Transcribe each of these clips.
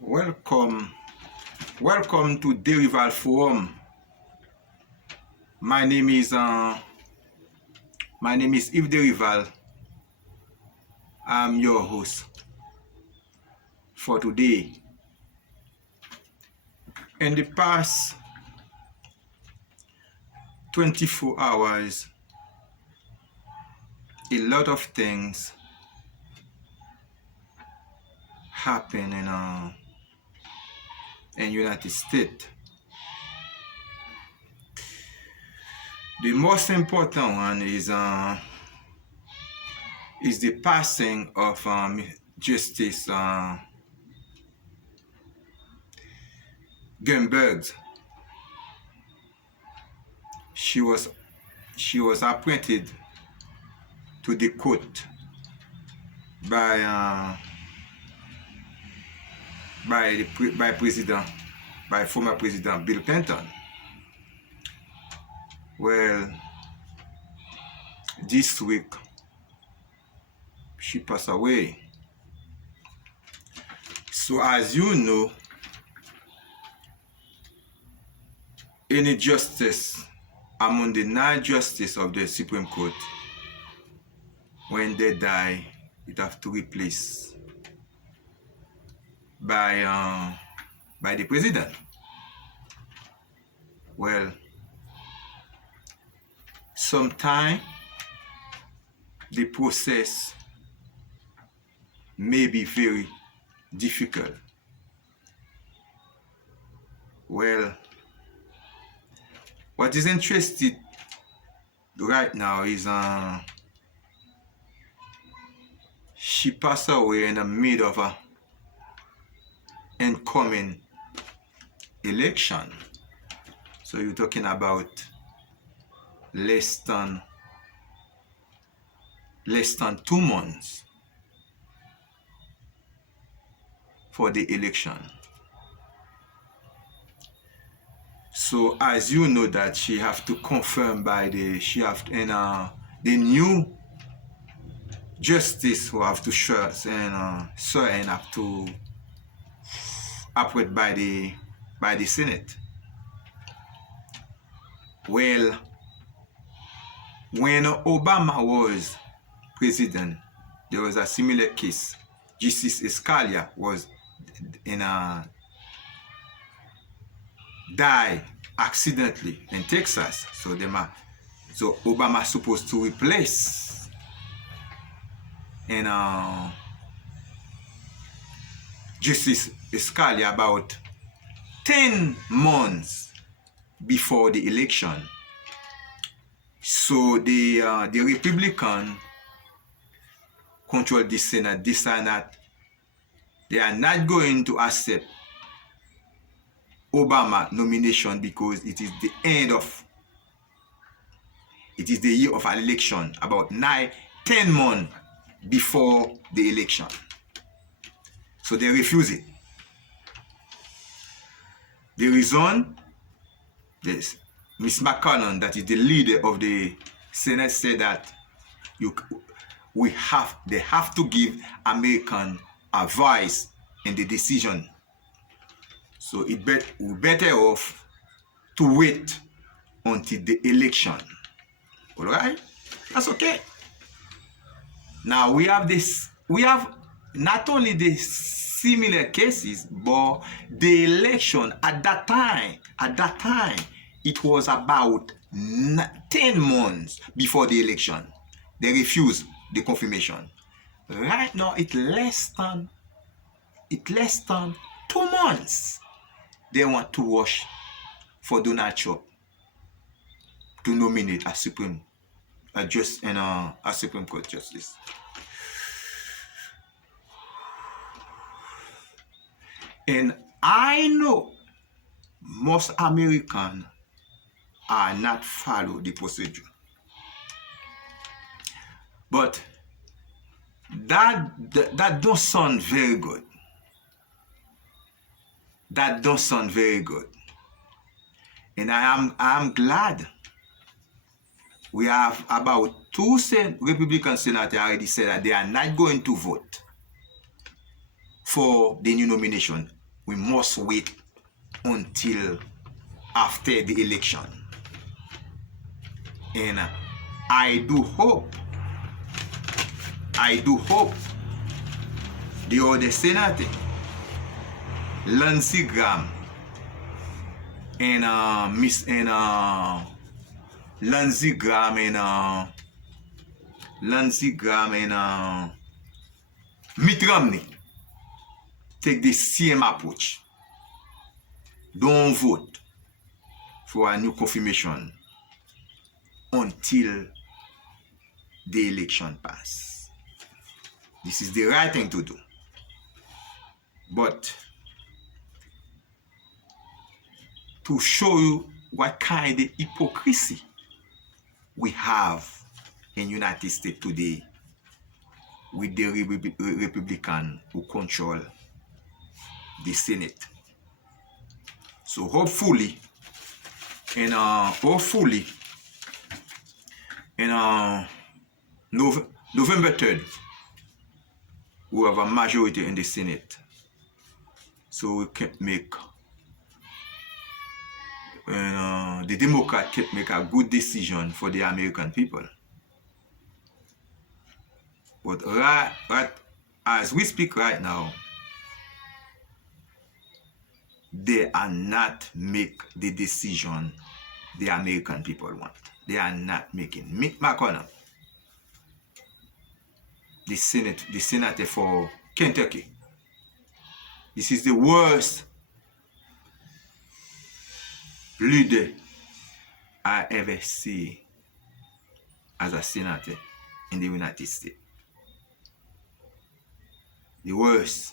Welcome to Derival Forum. My name is Yves Derival. I'm your host for today. In the past 24 hours, a lot of things happen in United States. The most important one is the passing of Justice Ginsburg. She was appointed to the court by former President Bill Clinton. Well, this week she passed away. So as you know, any justice among the 9 justices of the Supreme Court, when they die, it have to replace by the president. Well, sometimes the process may be very difficult. Well, what is interesting right now is she passed away in the middle of a incoming election. So you're talking about less than 2 months for the election. So as you know that she have to confirm by the new justice who have to swear and have to appoint by the Senate. Well, when Obama was president, there was a similar case. Justice Scalia was died accidentally in Texas. So Obama supposed to replace Justice Scalia about 10 months before the election. So the Republican control the Senate decided that they are not going to accept Obama nomination because it is the year of an election, about 10 months before the election. So they refuse it. The reason, Ms. McConnell, that is the leader of the Senate, said that they have to give American a voice in the decision. So we're better off to wait until the election. All right? That's okay. Now we have not only the similar cases, but the election at that time, it was about 10 months before the election. They refused the confirmation. Right now, it's less than 2 months. They want to rush for Donald Trump to nominate a Supreme Court justice. And I know most Americans are not follow the procedure. But that don't sound very good. That don't sound very good. And I am glad we have about 2 Republican senators already said that they are not going to vote for the new nomination. we must wait until after the election. And I do hope the other senator, Lindsey Graham, and Lindsey Graham and Mitt Romney take the same approach. Don't vote for a new confirmation until the election pass. This is the right thing to do. But to show you what kind of hypocrisy we have in United States today with the Republican who control the Senate. So hopefully, November 3rd, we have a majority in the Senate. So we can make, the Democrat can make a good decision for the American people. But right as we speak right now, they are not make the decision the American people want. They are not making. Mitt McConnell, the senator for Kentucky. This is the worst leader I ever see as a senator in the United States. The worst.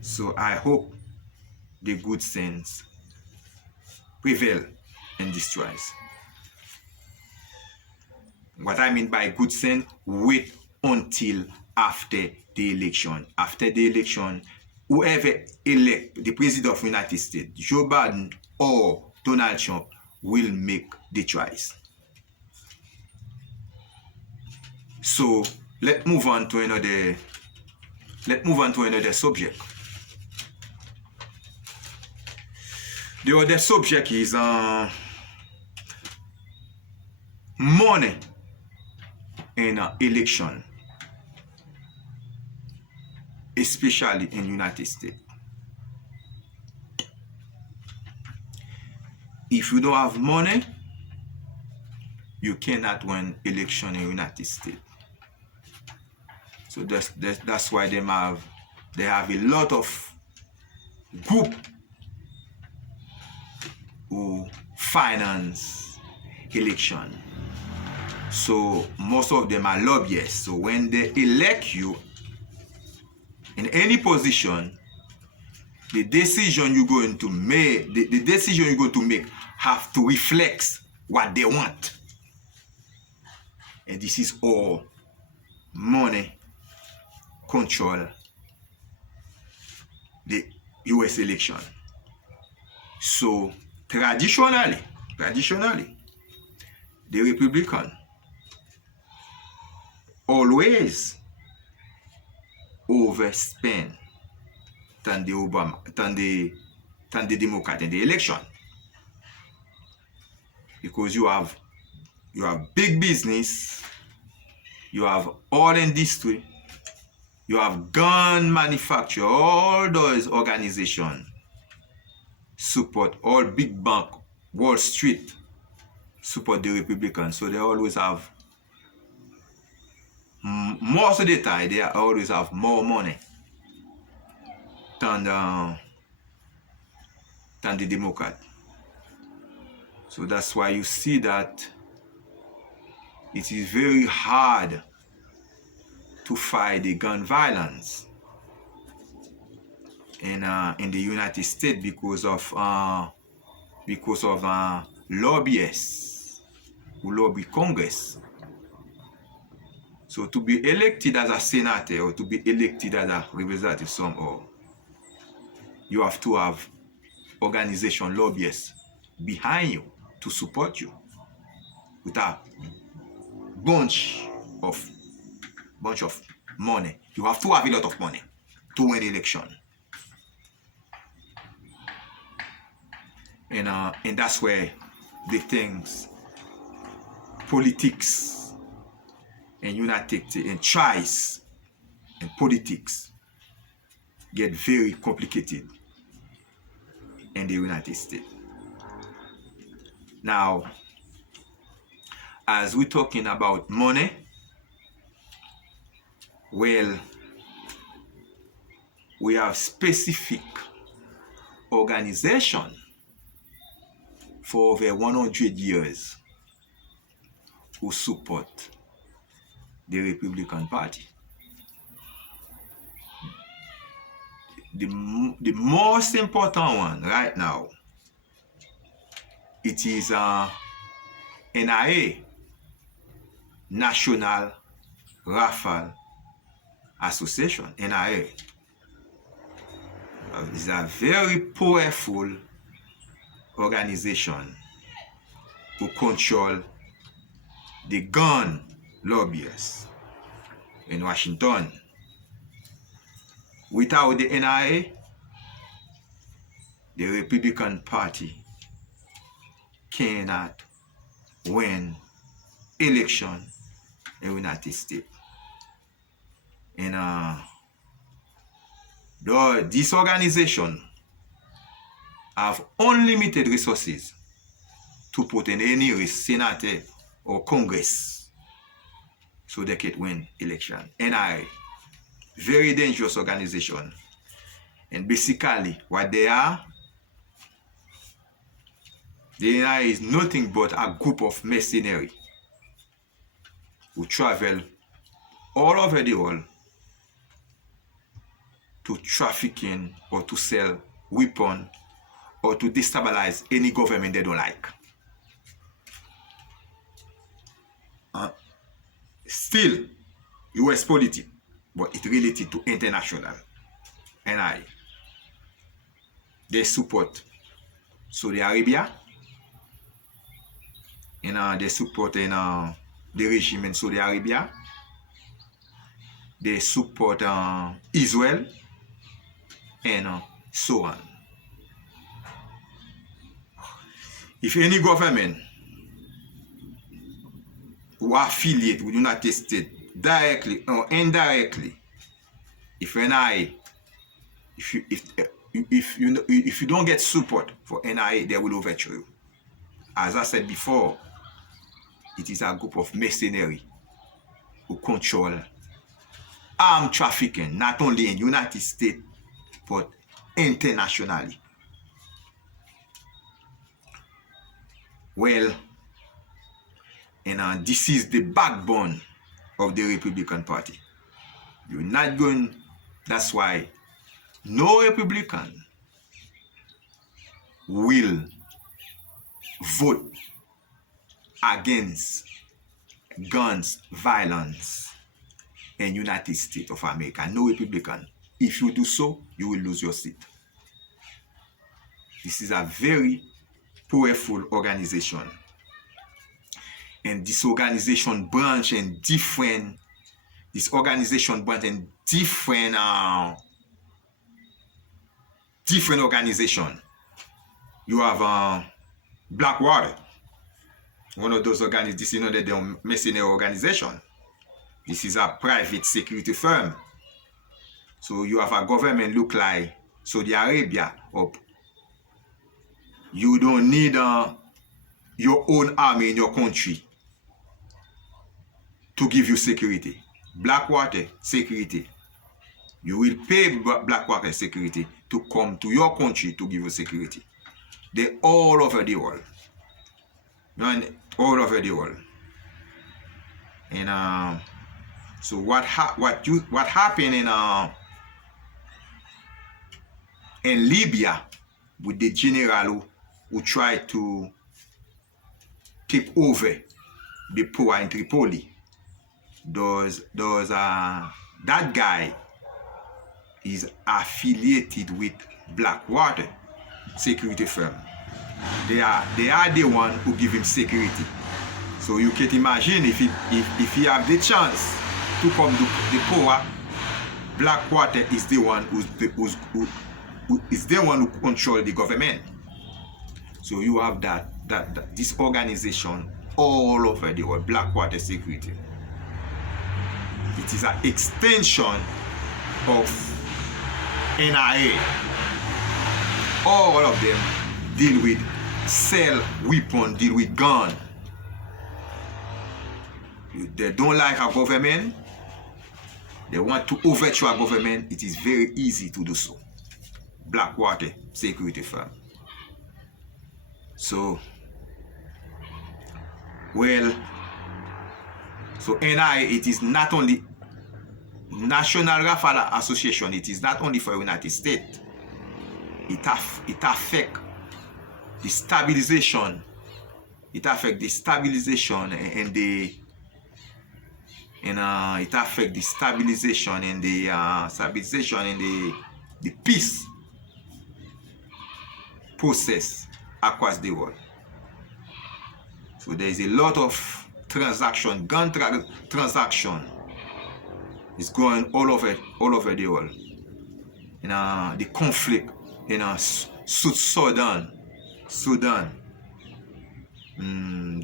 So I hope the good sense prevail in this choice. What I mean by good sense, wait until after the election. After the election, whoever elect the president of the United States, Joe Biden or Donald Trump, will make the choice. So let's move on to another subject. The other subject is money in election, especially in United States. If you don't have money, you cannot win election in United States. So that's why they have a lot of group who finance election. So most of them are lobbyists. So when they elect you in any position, the decision you're going to make, have to reflect what they want. And this is all money control the US election. So traditionally, the Republican always overspend than the Democrat in the election, because you have big business, you have oil industry, you have gun manufacturer, all those organizations support, all big bank, Wall Street support the Republicans. So they always have, most of the time, they always have more money than the Democrat. So that's why you see that it is very hard to fight the gun violence in the United States because of lobbyists who lobby Congress. So to be elected as a senator or to be elected as a representative somehow, you have to have organization lobbyists behind you to support you with a bunch of money. You have to have a lot of money to win the election. And that's where the things, politics and United States and choice and politics get very complicated in the United States. Now, as we're talking about money, well, we have specific organization for over 100 years who support the Republican Party. The most important one right now, it is NIA, National Rifle Association, NIA. It's a very powerful organization who control the gun lobbyists in Washington. Without the NIA, the Republican Party cannot win election in the United States. And this organization have unlimited resources to put in any senator or Congress so they can win election. NIA, very dangerous organization. And basically what they are, the NIA is nothing but a group of mercenaries who travel all over the world to trafficking or to sell weapons or to destabilize any government they don't like. Still, US politics, but it related to international. NIA. They support Saudi Arabia, and they support the regime in Saudi Arabia. They support Israel, and so on. If any government who affiliate with the United States directly or indirectly, if you don't get support for NIA, they will overthrow you. As I said before, it is a group of mercenaries who control armed trafficking, not only in the United States, but internationally. Well, and this is the backbone of the Republican Party. You're not going, that's why no Republican will vote against guns violence in United States of America. No Republican. If you do so, you will lose your seat. This is a very powerful organization. And this organization branch in different, different organization. You have Blackwater, one of those organizations. This is not the mercenary organization. This is a private security firm. So you have a government look like Saudi Arabia. Or you don't need your own army in your country to give you security. Blackwater security. You will pay Blackwater security to come to your country to give you security. They're all over the world. All over the world. And so what happened in Libya with the general who tried to take over the power in Tripoli? That guy is affiliated with Blackwater security firm. They are the one who give him security. So you can imagine if he have the chance to come to the power, Blackwater is the one who is the one who control the government. So you have that this organization all over the world, Blackwater Security. It is an extension of NIA. All of them deal with sell weapon, deal with gun. They don't like our government. They want to overthrow our government. It is very easy to do so. Blackwater Security firm. So, well, so NIA, it is not only National Rifle Association, it is not only for the United States. It affects the stabilization. It affects the stabilization and the it affects the stabilization and the peace process across the world. So there is a lot of transaction, gun transaction is going all over the world. The conflict in Sudan,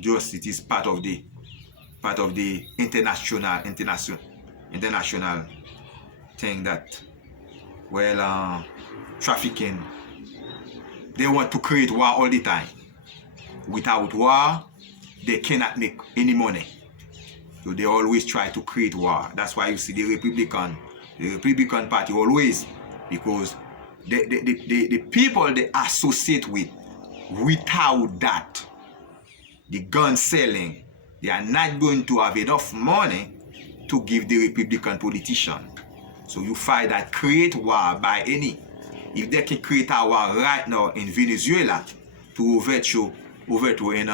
just it is part of the international thing that, well, trafficking. They want to create war all the time. Without war, they cannot make any money. So they always try to create war. That's why you see the Republican Party always, because the people they associate with, without that, the gun selling, they are not going to have enough money to give the Republican politician. So you find that create war by any. If they can create a war right now in Venezuela to overthrow in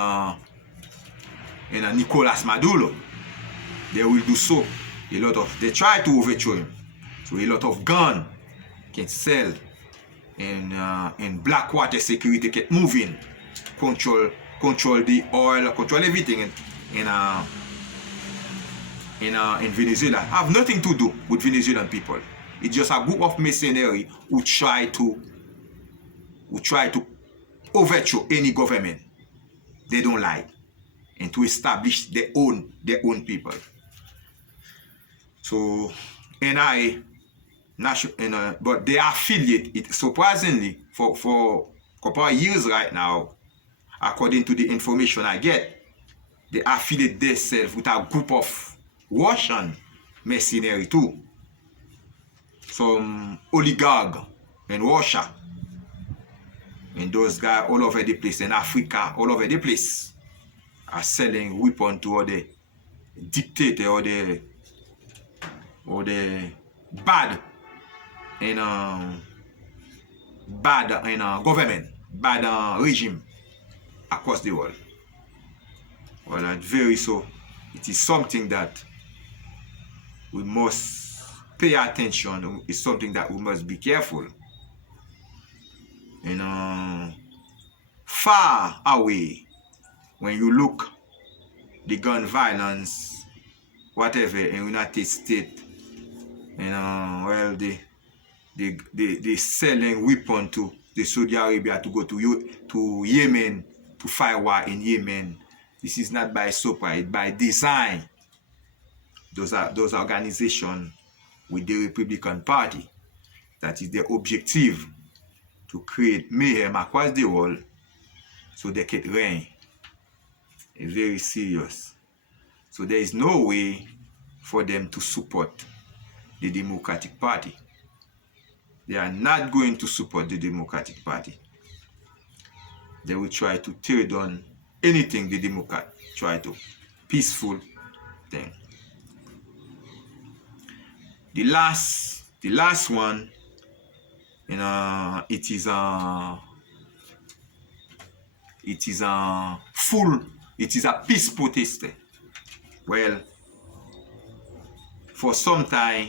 Nicolas Maduro, they will do so. They try to overthrow him. So a lot of gun can sell in Blackwater Security, can move in, control the oil, control everything in Venezuela. Have nothing to do with Venezuelan people. It's just a group of mercenaries who try to overthrow any government they don't like and to establish their own people. So NIA, but they affiliate it surprisingly for a couple of years right now, according to the information I get, they affiliate themselves with a group of Russian mercenaries too. Some oligarch in Russia. And those guys all over the place, in Africa, all over the place, are selling weapons to all the dictators or the bad in government, bad regime across the world. Well, it is something that we must pay attention. It's something that we must be careful. Far away, when you look the gun violence, whatever in United States, well, they selling weapon to the Saudi Arabia to go to Yemen to fight war in Yemen. This is not by surprise, it's by design. Those organizations with the Republican Party, that is their objective, to create mayhem across the world so they can reign. It's very serious. So there is no way for them to support the Democratic Party. They are not going to support the Democratic Party. They will try to tear down anything the Democrat try to. Peaceful thing. The last one, it is a peace protest. Well, for some time,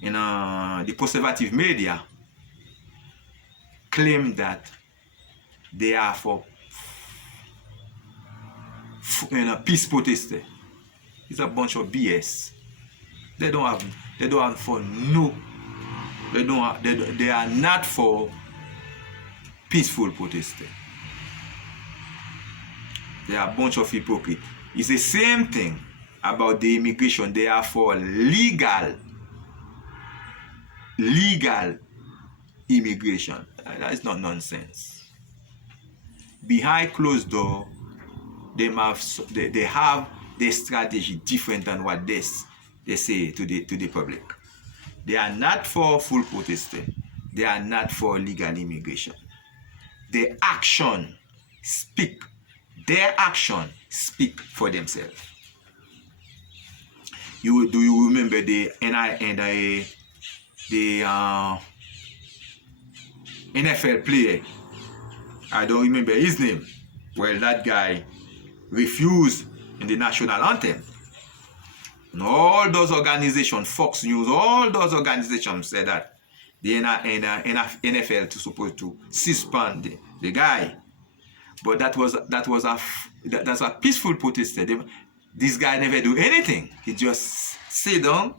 the conservative media claim that they are for peace protest. It's a bunch of BS. They are not for peaceful protesters. They are a bunch of hypocrites. It's the same thing about the immigration. They are for legal immigration. That is not nonsense. Behind closed door, they have their strategy different than what they say to the public. They are not for full protesting. They are not for legal immigration. Their action speak for themselves. Do you remember the NFL player? I don't remember his name. Well, that guy refused in the national anthem. And all those organizations, Fox News, all those organizations said that the NFL is supposed to suspend the guy. But that's a peaceful protest. This guy never do anything. He just sit down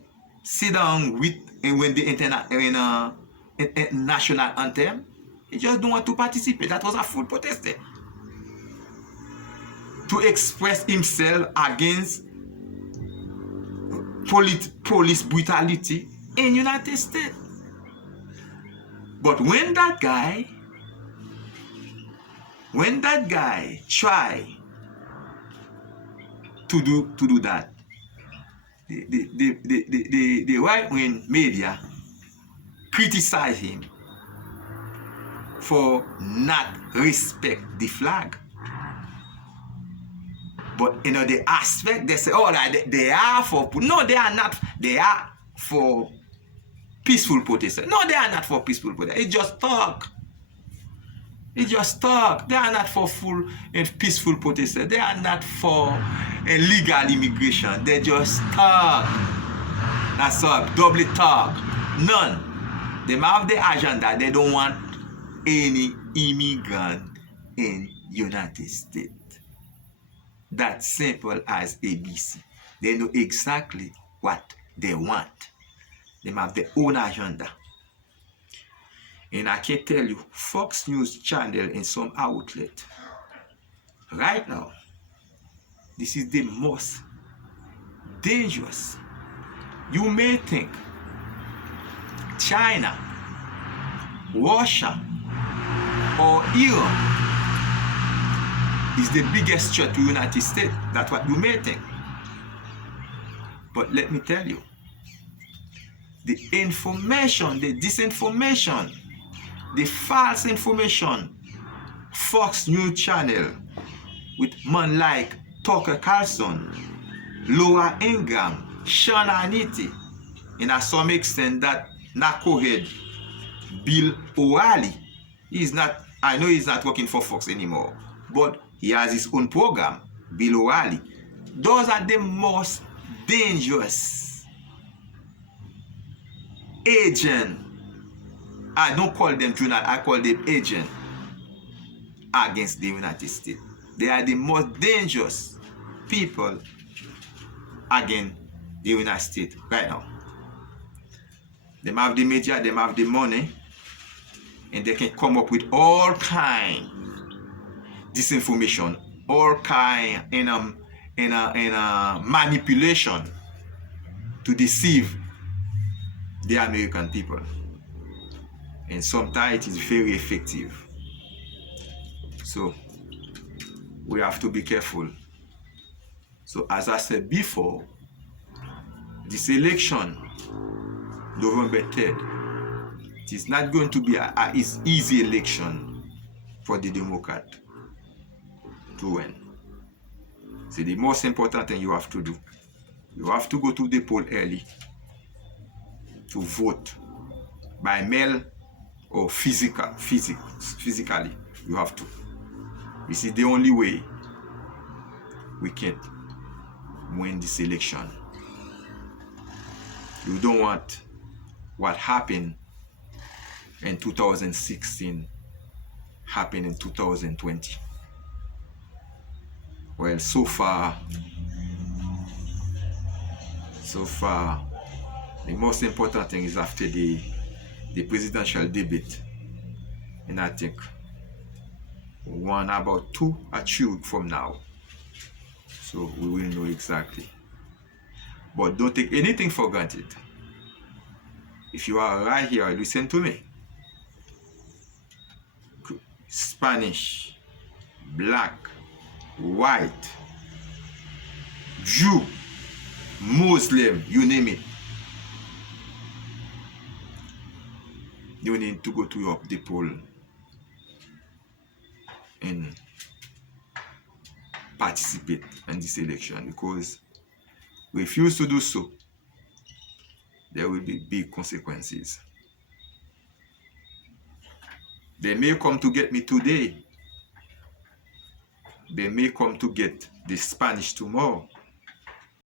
with when the national anthem. He just don't want to participate. That was a full protest. To express himself against police brutality in United States. But when that guy try to do that, the right-wing media criticize him for not respect the flag. But the aspect they say, oh, they are for, no, they are not. They are for peaceful protesters. No, they are not for peaceful protesters. It's just talk. They are not for full and peaceful protesters. They are not for illegal immigration. They just talk. That's all. Double talk. None. They have the agenda. They don't want any immigrant in United States. That simple as ABC. They know exactly what they want. They have their own agenda. And I can tell you, Fox News channel in some outlet, right now, this is the most dangerous. You may think China, Russia, or Iran is the biggest threat to the United States. That's what you may think. But let me tell you, the information, the disinformation, the false information, Fox News channel with men like Tucker Carlson, Laura Ingraham, Sean Hannity, and to some extent that knucklehead Bill O'Reilly, I know he's not working for Fox anymore, but he has his own program, Bill O'Reilly. Those are the most dangerous agents. I don't call them journalists, I call them agents against the United States. They are the most dangerous people against the United States right now. They have the media, they have the money, and they can come up with all kind disinformation, all kind in manipulation to deceive the American people. And sometimes it is very effective. So we have to be careful. So as I said before, this election, November 3rd, it is not going to be an easy election for the Democrat to win. So the most important thing you have to do, you have to go to the poll early to vote by mail or physically. You have to. This is the only way we can win this election. You don't want what happened in 2016 happen in 2020. Well, so far, the most important thing is after the presidential debate, and I think 1 about 2 or 3 weeks from now. So we will know exactly. But don't take anything for granted. If you are right here, listen to me. Spanish, black, white, Jew, Muslim, you name it. You need to go to the poll and participate in this election, because refuse to do so, there will be big consequences. They may come to get me today. They may come to get the Spanish tomorrow.